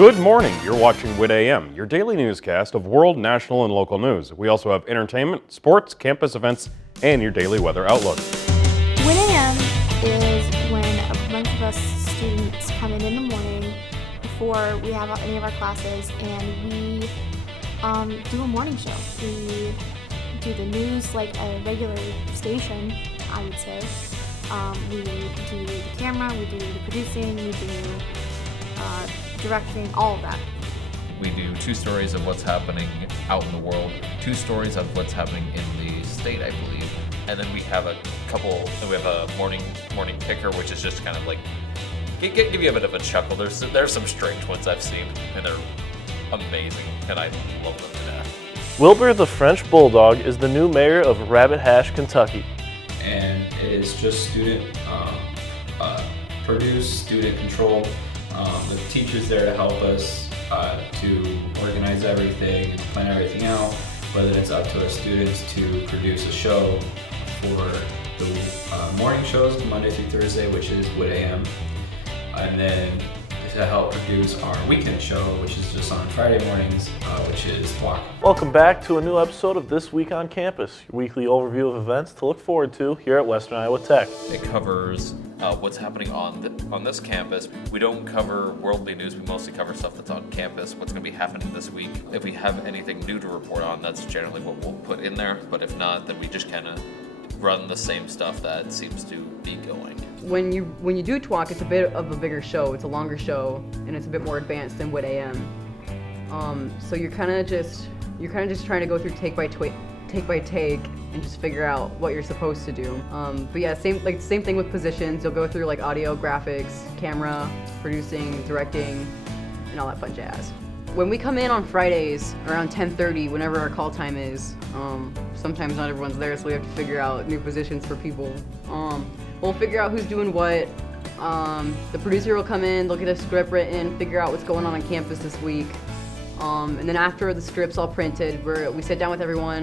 Good morning. You're watching WIT AM, your daily newscast of world, national, and local news. We also have entertainment, sports, campus events, and your daily weather outlook. WIT AM is when a bunch of us students come in the morning before we have any of our classes, and we do a morning show. We do the news like a regular station, I would say. We do the camera, we do the producing, we do directing, all of that. We do 2 stories of what's happening out in the world, 2 stories of what's happening in the state, I believe, and then we have a morning ticker, which is just kind of like give you a bit of a chuckle. There's some strange ones I've seen, and they're amazing, and I love them to death. Wilbur the French Bulldog is the new mayor of Rabbit Hash, Kentucky. And it is just student produced, student controlled, with teachers there to help us to organize everything and plan everything out, whether it's up to our students to produce a show for the morning shows, Monday through Thursday, which is WIT AM, and then to help produce our weekend show, which is just on Friday mornings, which is Walk. Welcome back to a new episode of This Week on Campus, your weekly overview of events to look forward to here at Western Iowa Tech. It covers what's happening on this campus. We don't cover worldly news. We mostly cover stuff that's on campus, what's going to be happening this week. If we have anything new to report on, that's generally what we'll put in there. But if not, then we just kind of run the same stuff that seems to be going. When you do TWAC, it's a bit of a bigger show. It's a longer show, and it's a bit more advanced than WIT AM. So you're kind of just trying to go through take by take and just figure out what you're supposed to do. But yeah, same thing with positions. You'll go through like audio, graphics, camera, producing, directing, and all that fun jazz. When we come in on Fridays around 10:30, whenever our call time is, sometimes not everyone's there, so we have to figure out new positions for people. We'll figure out who's doing what. The producer will come in, they'll get a script written, figure out what's going on campus this week. And then after the script's all printed, we sit down with everyone,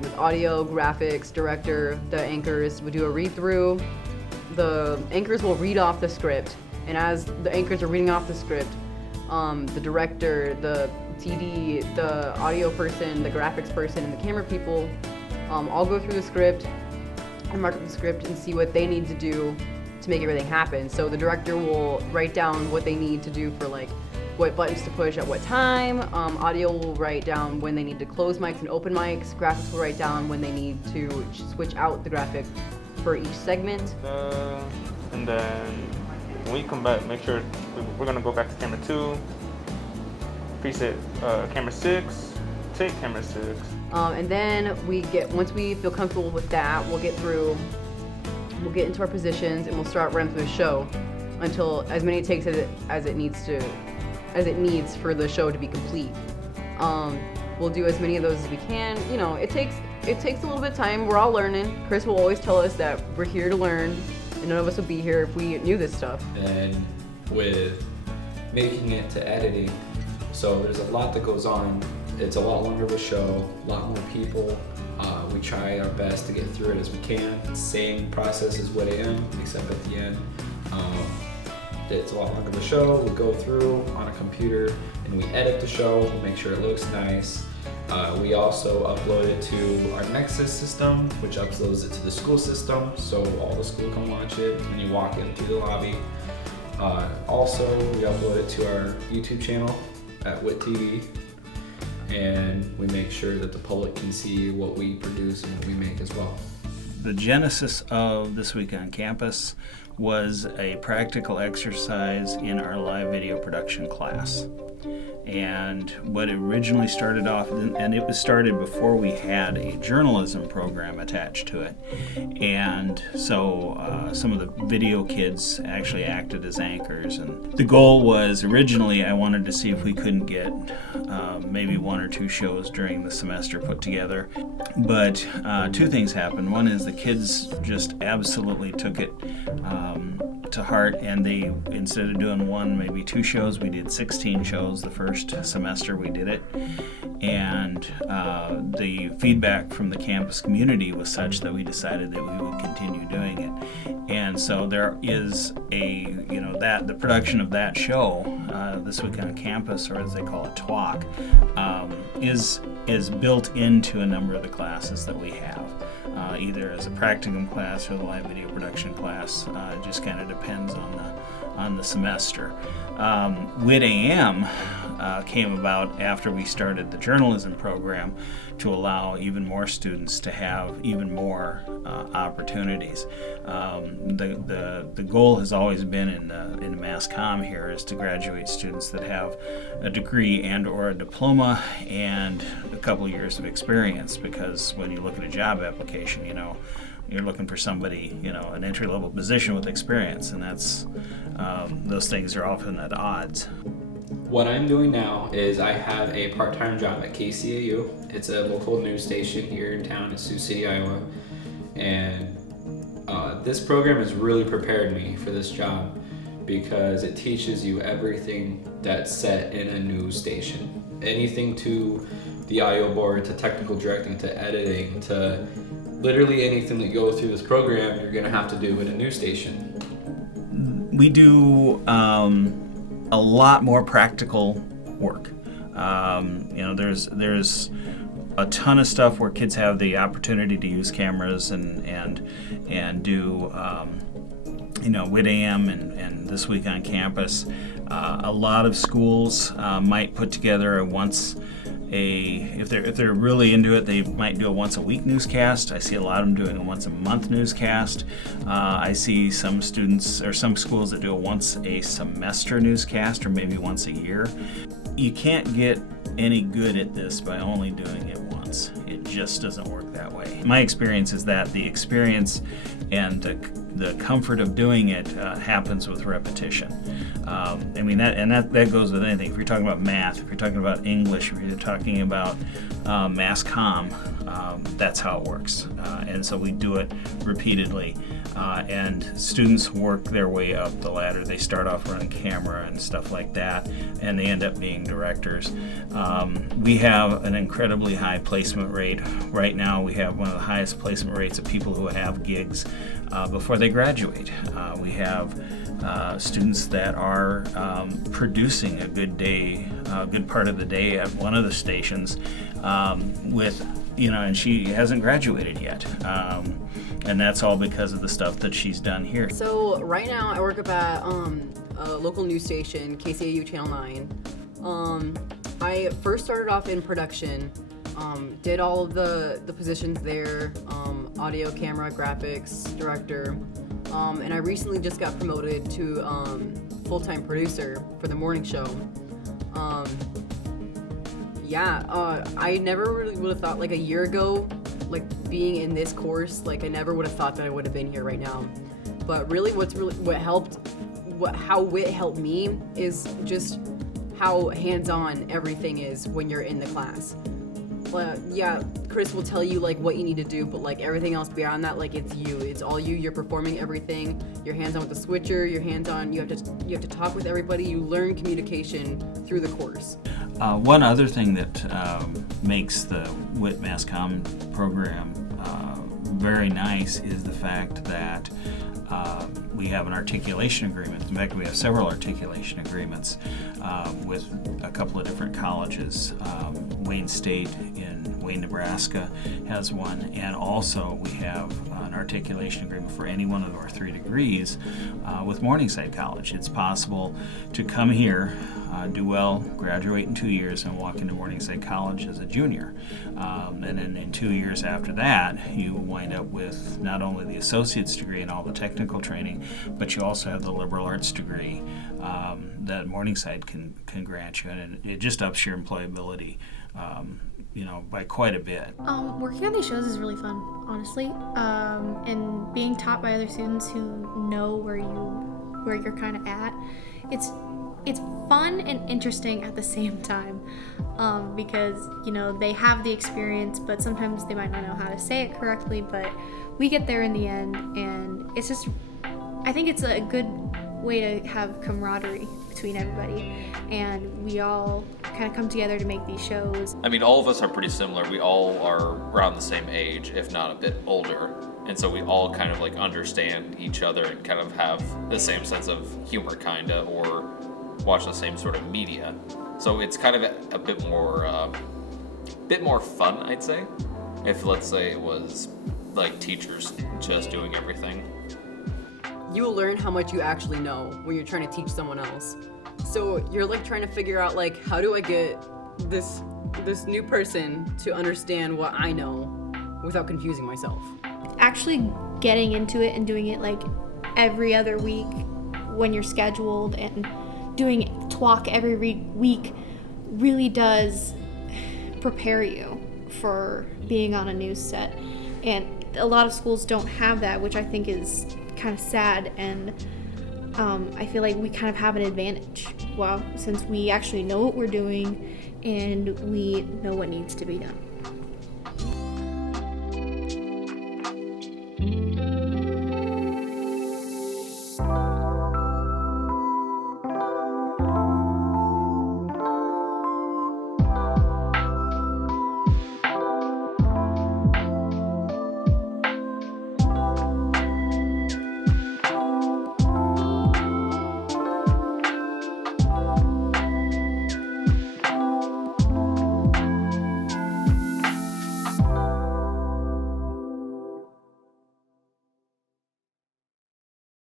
with audio, graphics, director, the anchors. We do a read-through. The anchors will read off the script, and as the anchors are reading off the script, the director, the TD, the audio person, the graphics person, and the camera people all go through the script and mark up the script and see what they need to do to make everything happen. So the director will write down what they need to do for like what buttons to push at what time. Audio will write down when they need to close mics and open mics. Graphics will write down when they need to switch out the graphic for each segment. And then when we come back, make sure we're gonna go back to camera 2, preset camera 6, take camera 6. And then once we feel comfortable with that, we'll get into our positions and we'll start running through the show until as many takes as it needs for the show to be complete. We'll do as many of those as we can. You know, it takes a little bit of time. We're all learning. Chris will always tell us that we're here to learn, and none of us would be here if we knew this stuff. And with making it to editing, so there's a lot that goes on. It's a lot longer of a show, a lot more people. We try our best to get through it as we can. Same process as WIT AM, except at the end. It's a lot longer of a show. We go through on a computer and we edit the show, we make sure it looks nice. We also upload it to our Nexus system, which uploads it to the school system, so all the school can watch it when you walk in through the lobby. Also, we upload it to our YouTube channel at WIT TV, and we make sure that the public can see what we produce and what we make as well. The genesis of This Week on Campus was a practical exercise in our live video production class. And what originally started off, and it was started before we had a journalism program attached to it. And so some of the video kids actually acted as anchors. And the goal was originally I wanted to see if we couldn't get maybe 1 or 2 shows during the semester put together. But 2 things happened. One is the kids just absolutely took it to heart, and they, instead of doing 1, maybe 2 shows, we did 16 shows the first semester we did it. And the feedback from the campus community was such that we decided that we would continue doing it. And so there is the production of that show, This Week on Campus, or as they call it, TWAC, is built into a number of the classes that we have, either as a practicum class or the live video production class. It just kind of depends on the semester. WIT AM came about after we started the journalism program to allow even more students to have even more opportunities. The goal has always been in Mass Comm here is to graduate students that have a degree and or a diploma and a couple of years of experience, because when you look at a job application, you're looking for somebody, an entry-level position with experience, and that's those things are often at odds. What I'm doing now is I have a part-time job at KCAU. It's a local news station here in town in Sioux City, Iowa, and this program has really prepared me for this job because it teaches you everything that's set in a news station. Anything to the I/O board, to technical directing, to editing, to literally anything that goes through this program, you're going to have to do in a news station. We do a lot more practical work. There's a ton of stuff where kids have the opportunity to use cameras and do WIT AM and This Week on Campus. A lot of schools might put together if they're really into it, they might do a once a week newscast. I see a lot of them doing a once a month newscast. I see some students or some schools that do a once a semester newscast, or maybe once a year. You can't get any good at this by only doing it once. It just doesn't work that way. My experience is that the experience and the comfort of doing it happens with repetition. That goes with anything. If you're talking about math, if you're talking about English, if you're talking about Mass Comm, that's how it works. And so we do it repeatedly. And students work their way up the ladder. They start off running camera and stuff like that, and they end up being directors. We have an incredibly high placement rate. Right now, we have one of the highest placement rates of people who have gigs before they graduate. We have students that are producing a good part of the day at one of the stations and she hasn't graduated yet. And that's all because of the stuff that she's done here. So right now I work up at a local news station, KCAU Channel 9. I first started off in production, did all of the positions there, audio, camera, graphics, director, and I recently just got promoted to full-time producer for the morning show. I never really would have thought, like a year ago, like being in this course, like I never would have thought that I would have been here right now. But really how WIT helped me is just how hands-on everything is when you're in the class. Chris will tell you like what you need to do, but like everything else beyond that, like it's all you. You're performing everything. You're hands-on with the switcher. You're hands-on. You have to talk with everybody. You learn communication through the course. One other thing that makes the WIT Mass Comm program very nice is the fact that we have an articulation agreement. In fact, we have several articulation agreements with a couple of different colleges. Wayne State in Wayne, Nebraska has one, and also we have an articulation agreement for any one of our 3 degrees with Morningside College. It's possible to come here, do well, graduate in 2 years, and walk into Morningside College as a junior. And then in 2 years after that, you wind up with not only the associate's degree and all the technical training, but you also have the liberal arts degree that Morningside can grant you, and it just ups your employability, by quite a bit. Working on these shows is really fun, honestly, and being taught by other students who know where you're kind of at. It's fun and interesting at the same time, because they have the experience, but sometimes they might not know how to say it correctly. But we get there in the end, and I think it's a good way to have camaraderie between everybody, and we all kind of come together to make these shows. I mean, all of us are pretty similar. We all are around the same age, if not a bit older. And so we all kind of like understand each other and kind of have the same sense of humor, kinda, or watch the same sort of media. So it's kind of a bit more fun, I'd say. If let's say it was like teachers just doing everything. You will learn how much you actually know when you're trying to teach someone else. So you're like trying to figure out like, how do I get this new person to understand what I know without confusing myself? Actually getting into it and doing it like every other week when you're scheduled, and doing TWAC every week really does prepare you for being on a news set. And a lot of schools don't have that, which I think is kind of sad, and I feel like we kind of have an advantage, well, since we actually know what we're doing and we know what needs to be done.